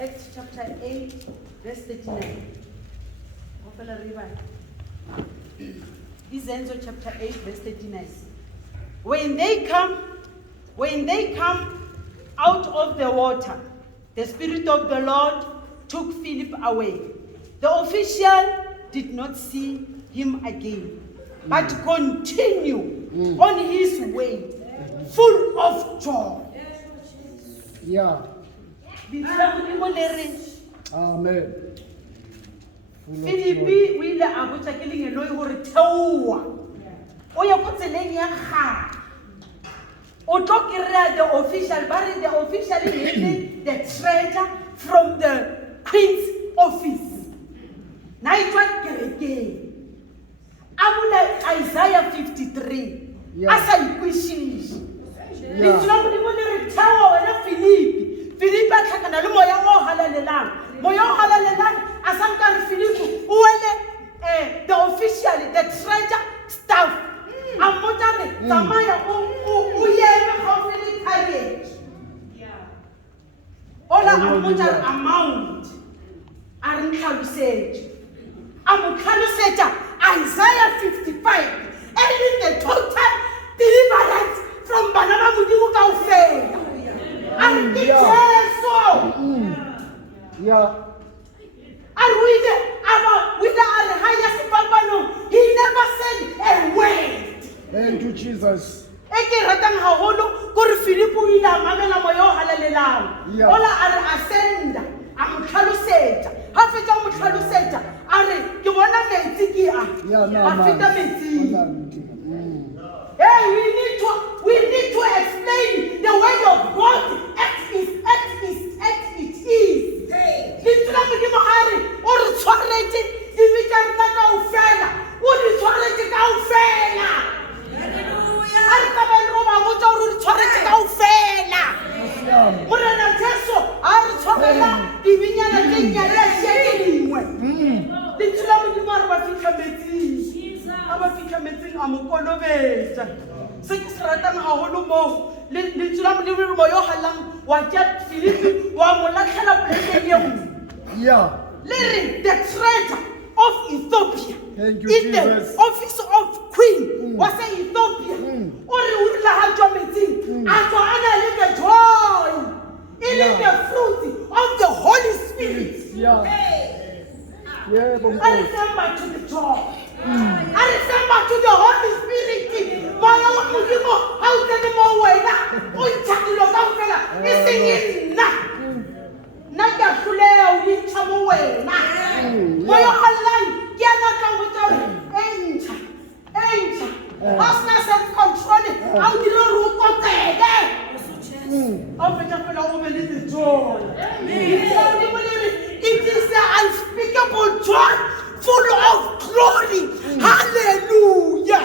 Acts chapter 8, verse 39. Izenzo chapter 8, verse 39. When they come out of the water, the Spirit of the Lord took Philip away. The official did not see him again, but continued on his way, full of joy. Yeah. Amen. Philippi o ile a botsa ke lengelo e gore theoa o ye ko tseleng ya gago o tlo kry-a the official meaning the treasure from the queen's office na e tswa kerekeng a bula Isaiah 53 a sa ikwešiše letsela modimo le re theoa wena Philippi a tlhakana le moya o halalelang asankari Philippi uwele the official the treasure staff amotare tsamaya uyeme gaufele carriage ola amotare amount a re ntlhalosetše a mo tlhalosetša Isaiah 55 and the total deliverance from bana ba modimo kaofela a re ke Jesu he never said a word. Thank you, Jesus. Eke ratang haholo gore Philip o ile a mamela moya o halalelang ola a re ascenda a mo tlhalosetša ha fetša mo tlhalosetša a re ke bona metsi ke a feta metsing. Hey, we need to explain the word of God as it is. Letsela modimo ga re o re tshwaretse dibitsa rena kaofela o di tshwaretse kaofela a re kabele o ba botsa gore o di tshwaretse kaofela morena Jesu a re tshwarela dibinyana tse nnyane a sia ke dingwe letsela modimo a re ba fitlha metsing a mo kolobetsa se ke se ratang gagolo moo letsela modimo moya o galang wa tša Philippi wa mo latlhela polekeng ye nngwe Larry, the treasure of Ethiopia, in the office of Queen, was in Ethiopia. Only the joy, in the fruit of the Holy Spirit. I remember to the joy. I remember to the Holy Spirit. How can you know? Naka kulea ulicha muwena moyo halang kiana ka wutsa encha asna self control au dilo ruko tele au feta pela o be le joy it is the unspeakable joy full of glory. Hallelujah.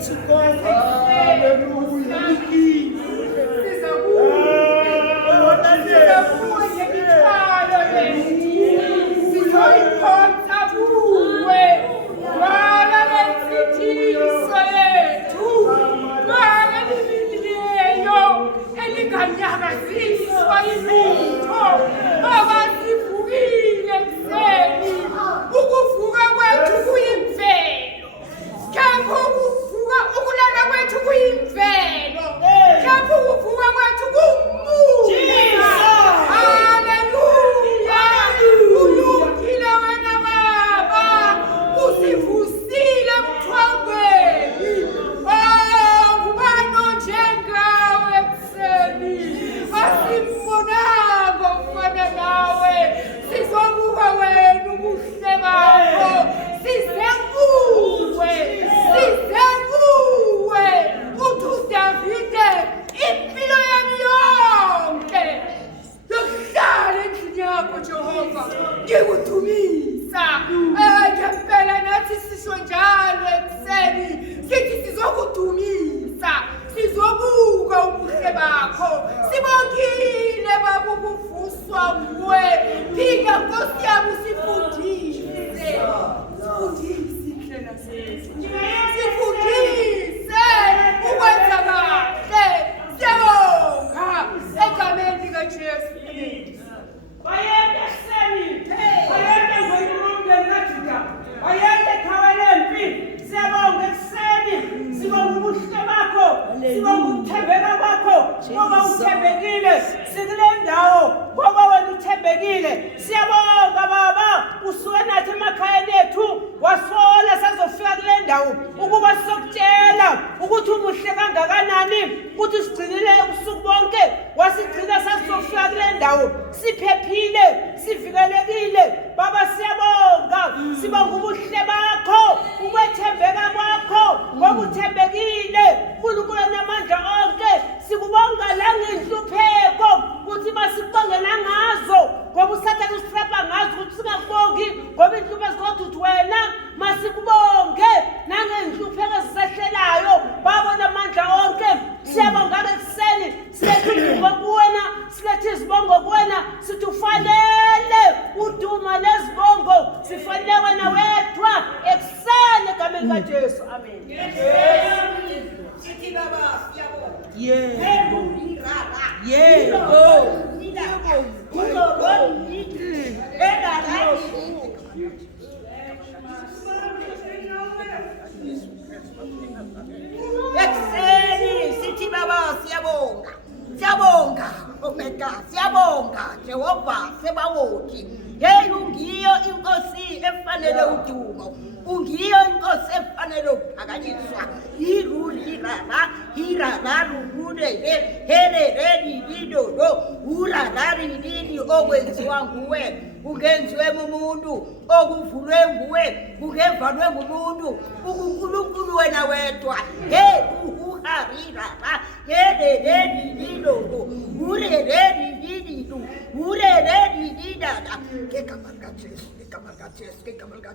to God.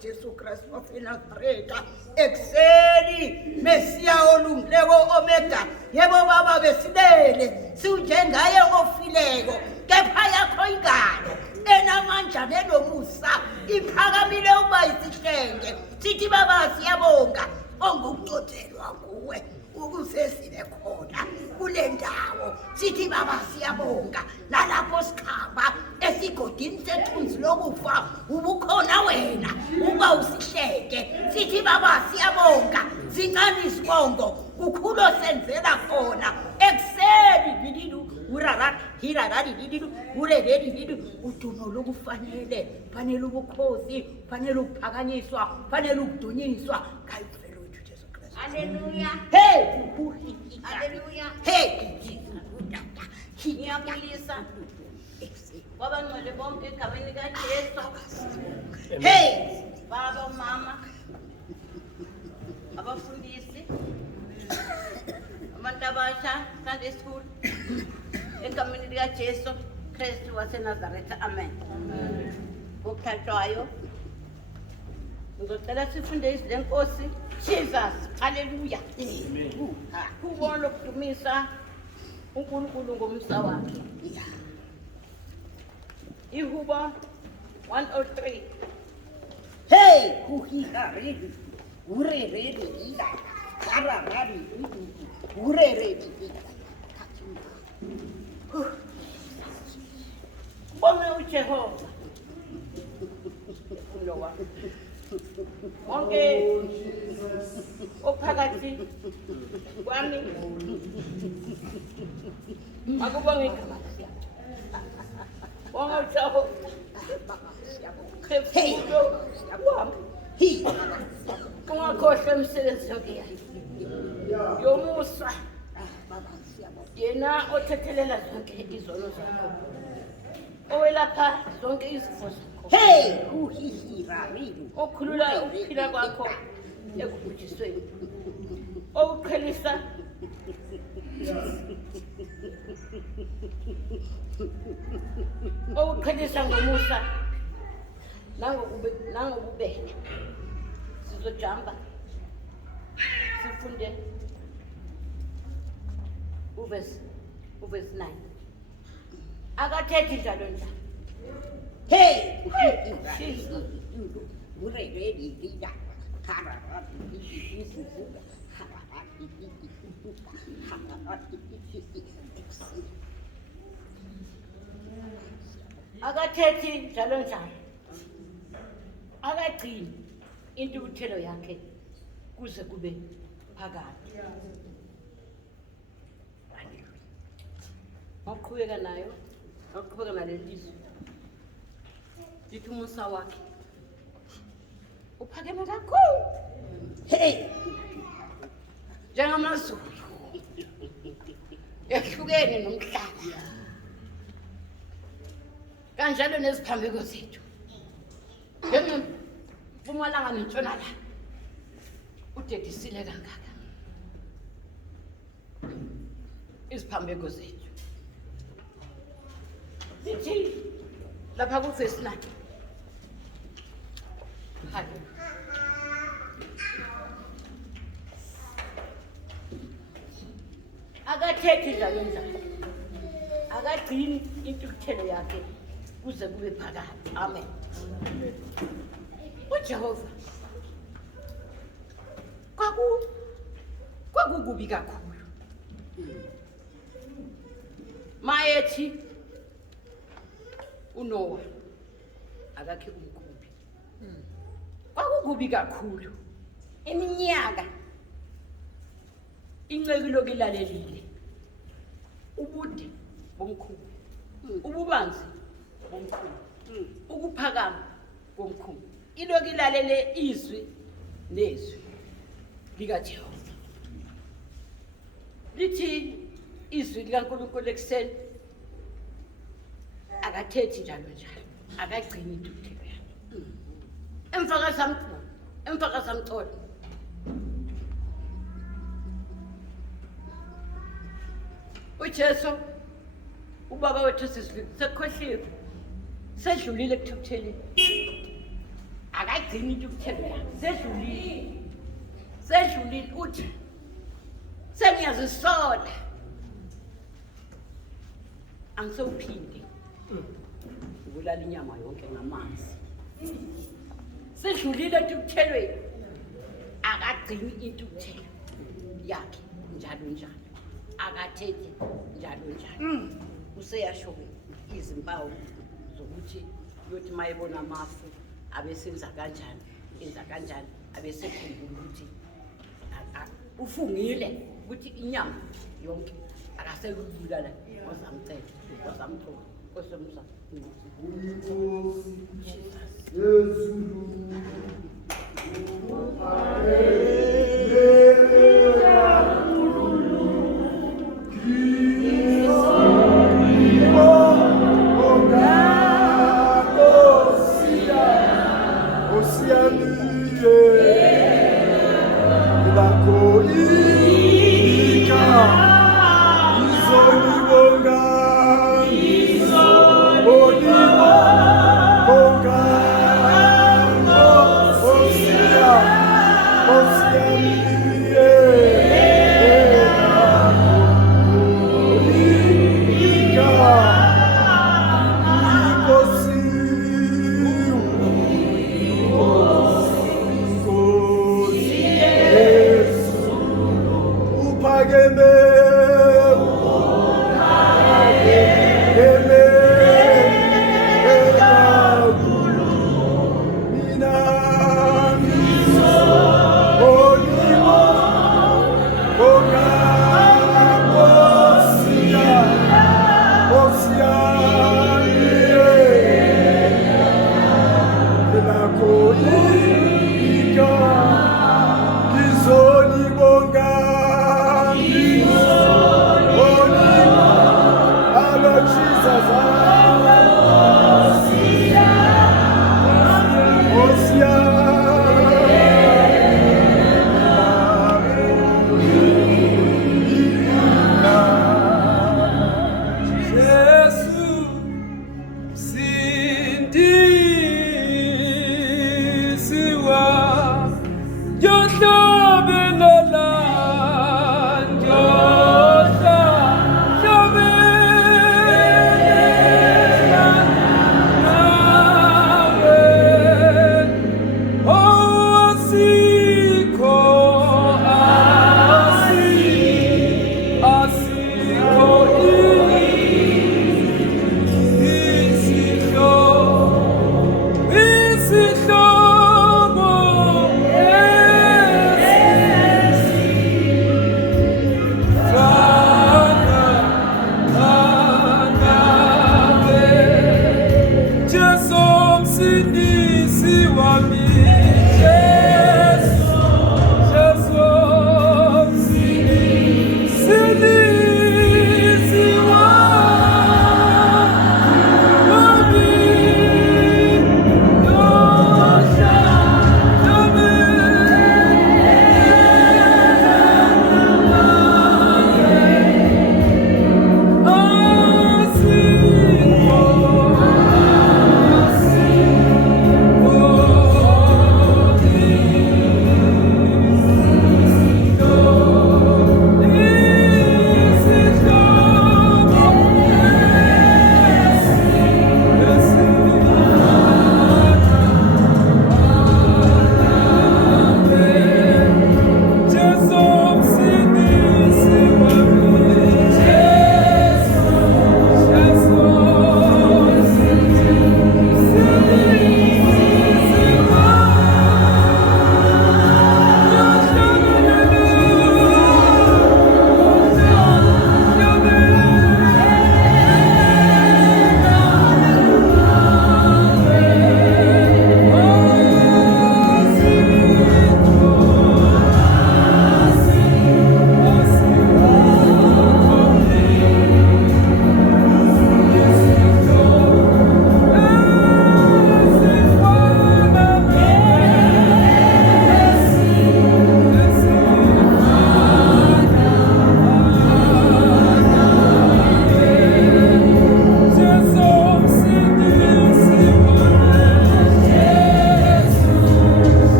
Jesu Kristu of Nazareta, Exeni, Messia olumleko omega, yebo baba besidele, siujengaye ofileko, kepha yakho ingalo, enamandla nenomusa, iphakamile ukuba isihlenge, sithi baba siyabonga, ongukucotshelwa kuwe, ukuze sibe khona kule ndawo, sithi baba siyabonga, nalapho sikhamba, esigodini sethunzi lokufa, ubukhona wena, uba usihleke, sithi baba siyabonga, zincane isibongo, kukhulu senzela khona, ekseni bididu, urara, hirarari bididu, urereri bididu, udumo lokufanele, fanele ubukhosi, fanele ukuphakanyiswa, fanele ukudunyiswa, kayivele wethu Jesu Kristu. Hallelujah. Hey! Hallelujah. Hey! Ngiyabulisa. Kwabangcwele bonke egameni kaJesu. Hey! Baba, mama, abafundisi, abantu abasha, Sunday school, egameni likaJesu Kristu waseNazaretha. Amen. Ukuthathwayo ngizocela sifunde izwi lenkosi Jesus, hallelujah. Kubo lokudumisa uNkulunkulu ngomsa wakhe. Ihubo 103. Hey, kuhika ready. Ure ready ida. Kara ready. Ure ready ida. Bonge uJehova. Ulowa. Wonke ophakathi kwami akubonge igama lakhe. Bonge uJehova. Hey, He. Ungakhohlwa imisebenzi yakhe yomusa. Yena othethelela zonke izono zakho. Owelapha zonke izifo zakho. hey, kuhihira ready. Okhulula ukuphila kwakho ekubhujisweni. Okuqhelisa ngomusa nangokubeka. Sizojamba sifunde uverse 9. Akathethi njalo njalo. Hey, kuhihira. Ure ready ida. Kara ready. Akathethi njalo njalo. Akagcini intukuthelo yakhe kuze kube phakade. Mawuqhubeka nayo, mawuqhubeka naleli lizwi. Lithi umusa wakhe uphakeme kakhulu. Hey, Njengamazulu. Yahlukene nomhlaba. Kanjalo neziphambeko zethu. Njengempumalanga nentshonalanga. Udedisile kangaka. Iziphambeko zethu. Lithi lapha kuverse 9. Hallelujah. Akathethi njalo njalo. Akagcini intukuthelo yakhe kuze kube phakade. Amen. uJehova kwakukubi kakhulu. Mayethi uNoah akakhe umkhumbi. Kwakukubi kakhulu. Iminyaka inceki lokulalelile. Ubude bomkhumbi. Ububanzi bomkhumbi. Ukuphakama komkhumbi. Ilokulalele izwi nezwi likaJehova. Lithi izwi likaNkulunkulu ekuseni akathethi njalo njalo. Akagcini intukuthelo yakhe. Emfakaza mcolo. uJesu ubaba wethu sekhohliwe. Sedlulile ekuthukutheleni. Akagcini intukuthelo yakhe. Sedlulile uthi sengiyazisola. Angisawuphindi ubulala inyama yonke ngamanzi. Sedlulile entukuthelweni. Akagcini intukuthelo yakhe njalo njalo. Akathethi njalo njalo. Useyasho izimpawu zokuthi yothi mayebona amafu abesenza kanjani, enza kanjani, abesekhumbula ukuthi ufungile ukuthi inyama yonke akasekubulala ozamcela, ozamthola, osemsa. Oh,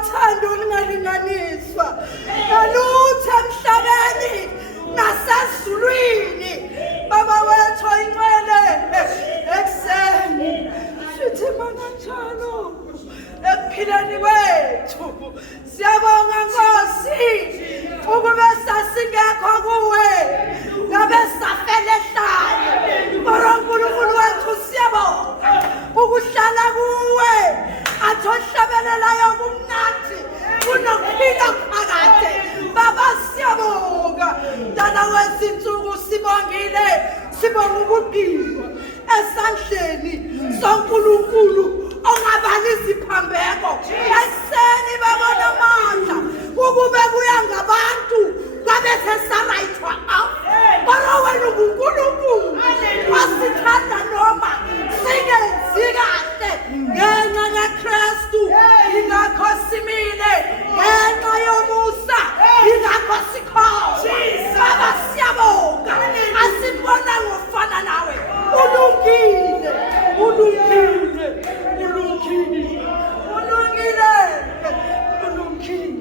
uthando olungalinganiswa nalutho emhlabeni nasezulwini. Baba wethu oyingcwele ekuseni sithi mananjalo ekuphileni kwethu. Siyabonga Nkosi ukube sasingekho kuwe ngabe safele ehlane. Mara uNkulunkulu wethu siyabonga ukuhlala kuwe athohlabelelayo kumnandi kunokuphila phakade. Baba siyabonga dala wezinsuku sibongile sibonga ukugqibwa esandleni soNkulunkulu ongabali iziphambeko. Ekuseni babona amandla ukube kuya ngabantu ngabe sesarayithwa out. Mara wena uNkulunkulu wasithanda noma singenzi kahle ngenxa kaKristu. Ingakho simile ngenxa yomusa, ingakho sikhona. Baba siyabonga asibona ngofana nawe. Ulungile, ulungile, ulungile, ulungile, ulungile.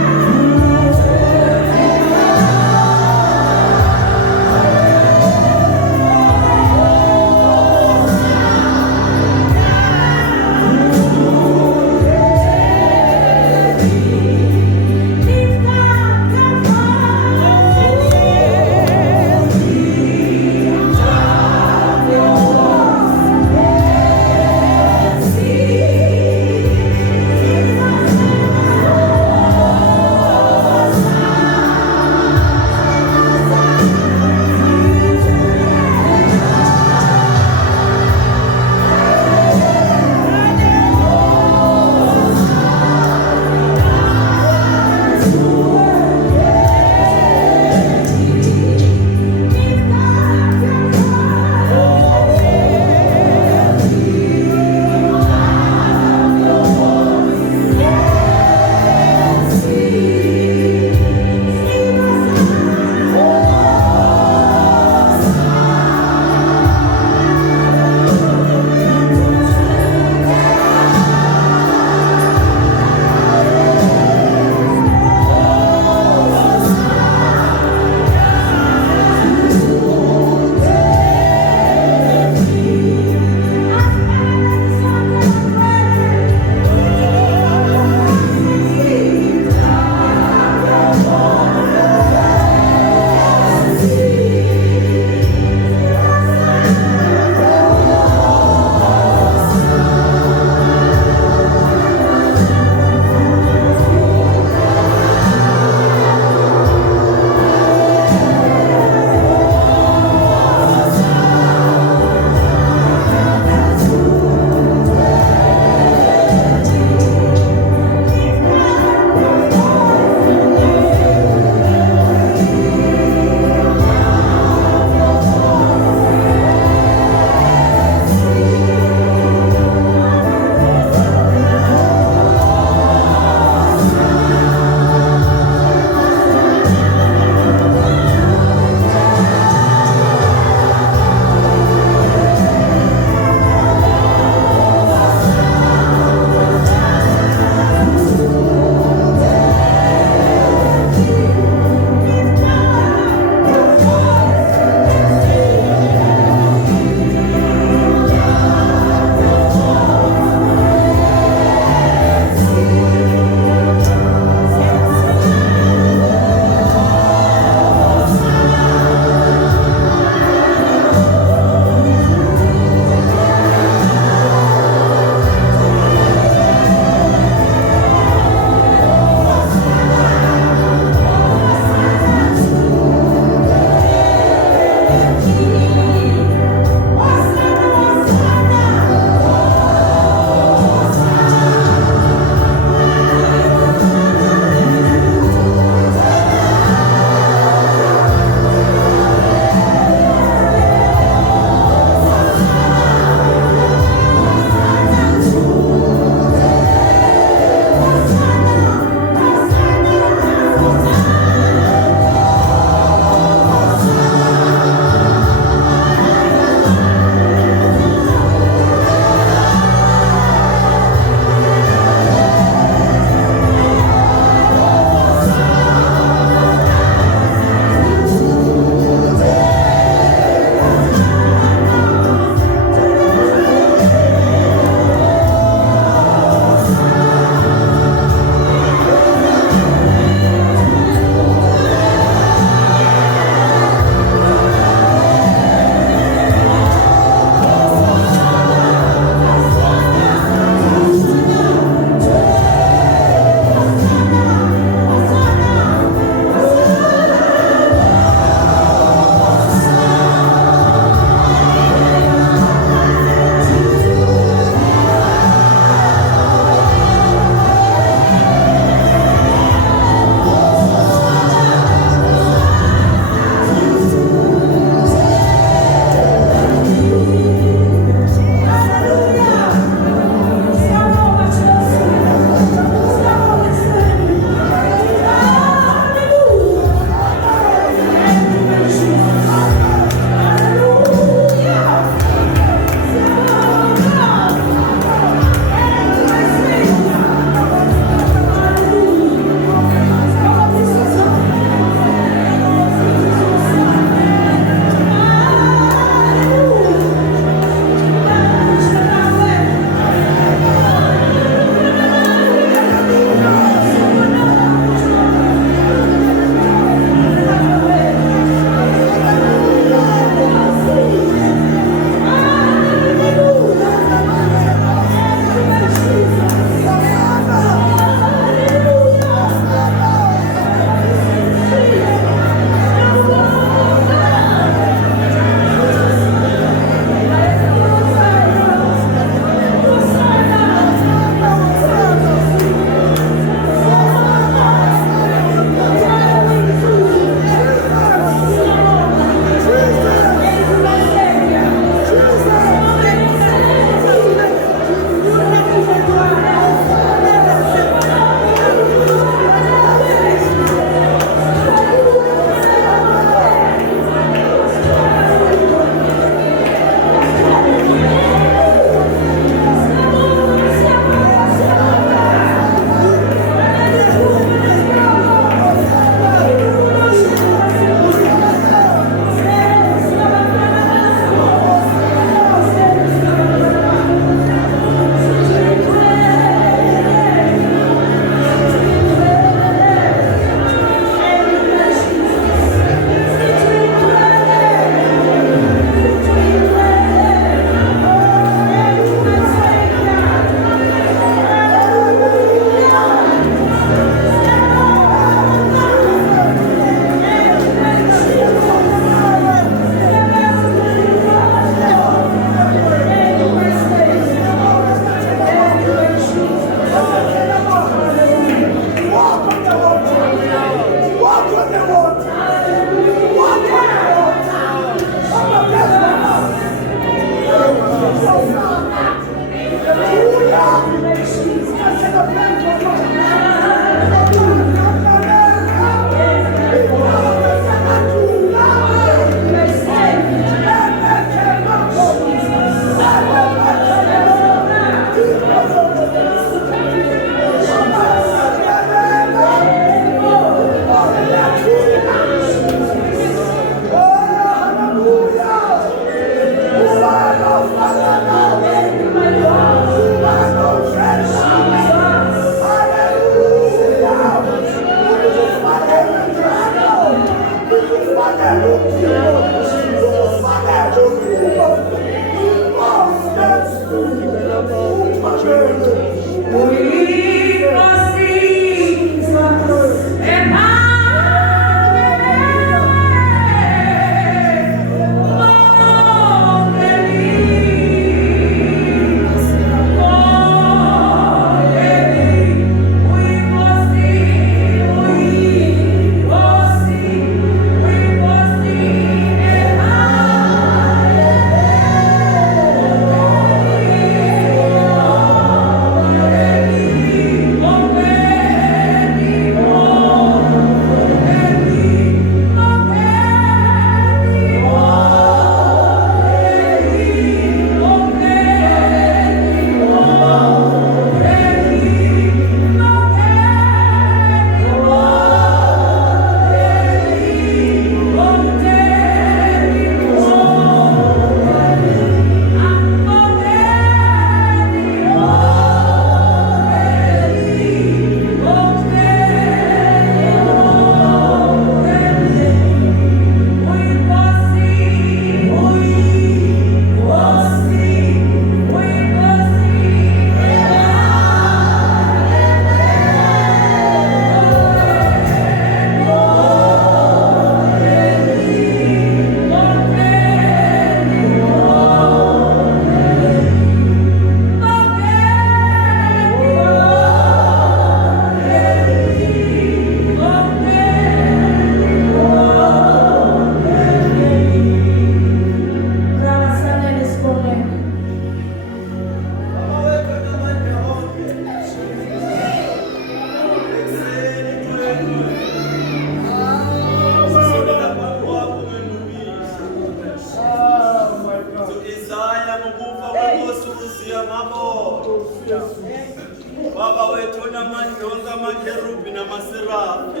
Baba wetu na mandonga makerubi na maserafi.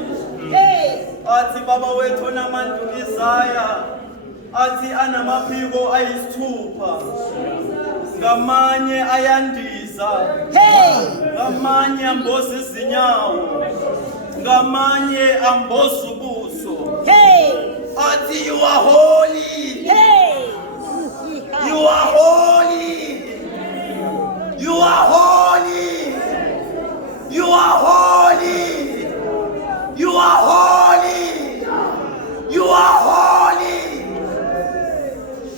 Ati baba wetu na mandu Isaya. Ati ana mapiko ayisithupha. Ngamanye ayandiza. Ngamanye amboza izinyawo. Ngamanye amboza ubuso. Ati you are holy. You are holy. You are holy. You are holy. You are holy. You are holy.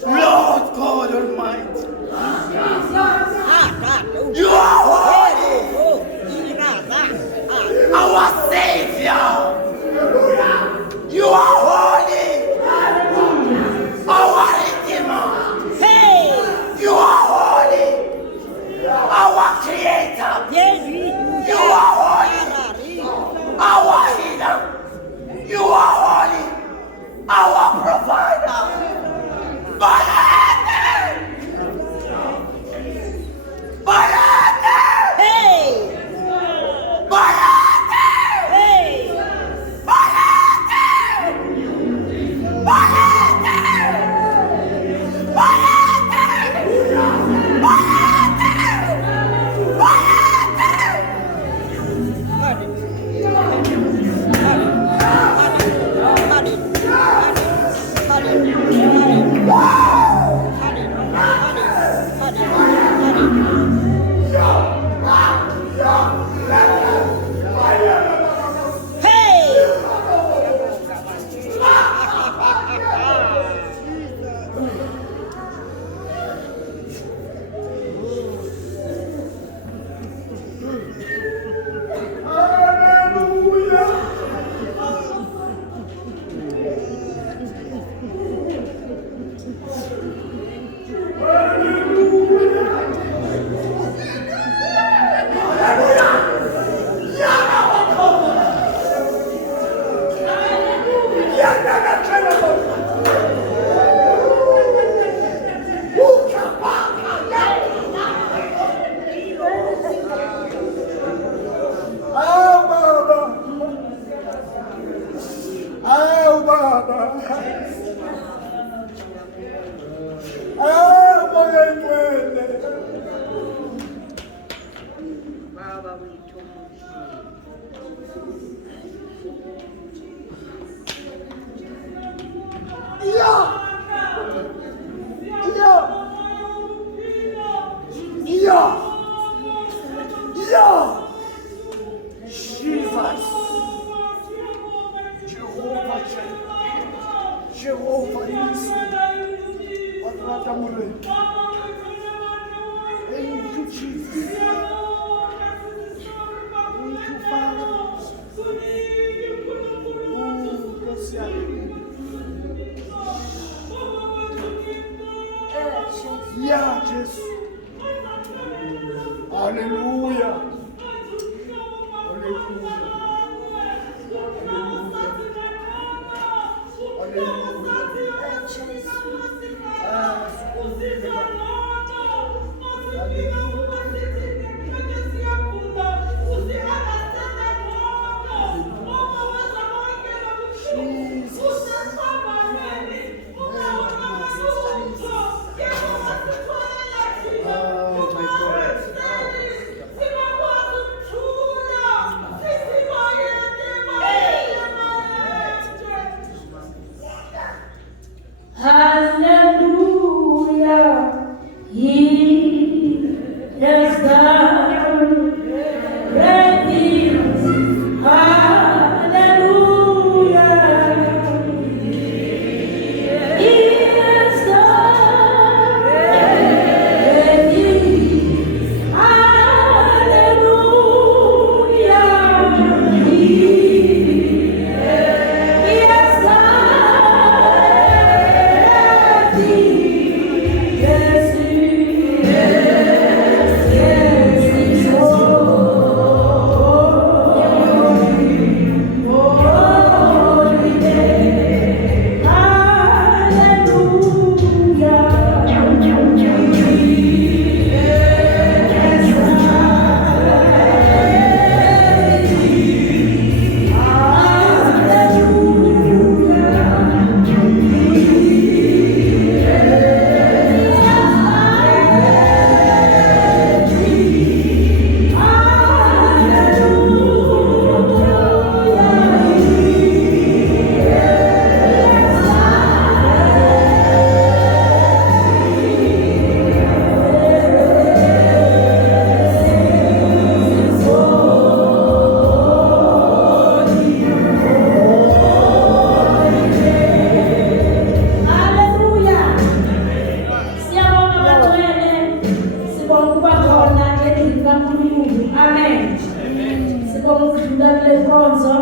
Lord God Almighty. You are holy. Our Savior. You are holy. Our Redeemer. You are holy. Our Creator. You are holy. Our healer. You are holy. Our provider. Barate. Barate. Barate. Wow! wethu. Jesus. Jehovah Nisi. Thank you, Jesus. Thank you, Father. Yeah, Jesus. Hallelujah. Hallelujah. Hallelujah, He has done great things. Hallelujah, He has done great things. Hallelujah, He has done. Yes, He's holy day. Hallelujah. Siyabonga bagcwele. Sibonga ukuba khona endlini kaNkulunkulu. Amen. Sibonga ukudlula kule nkonzo.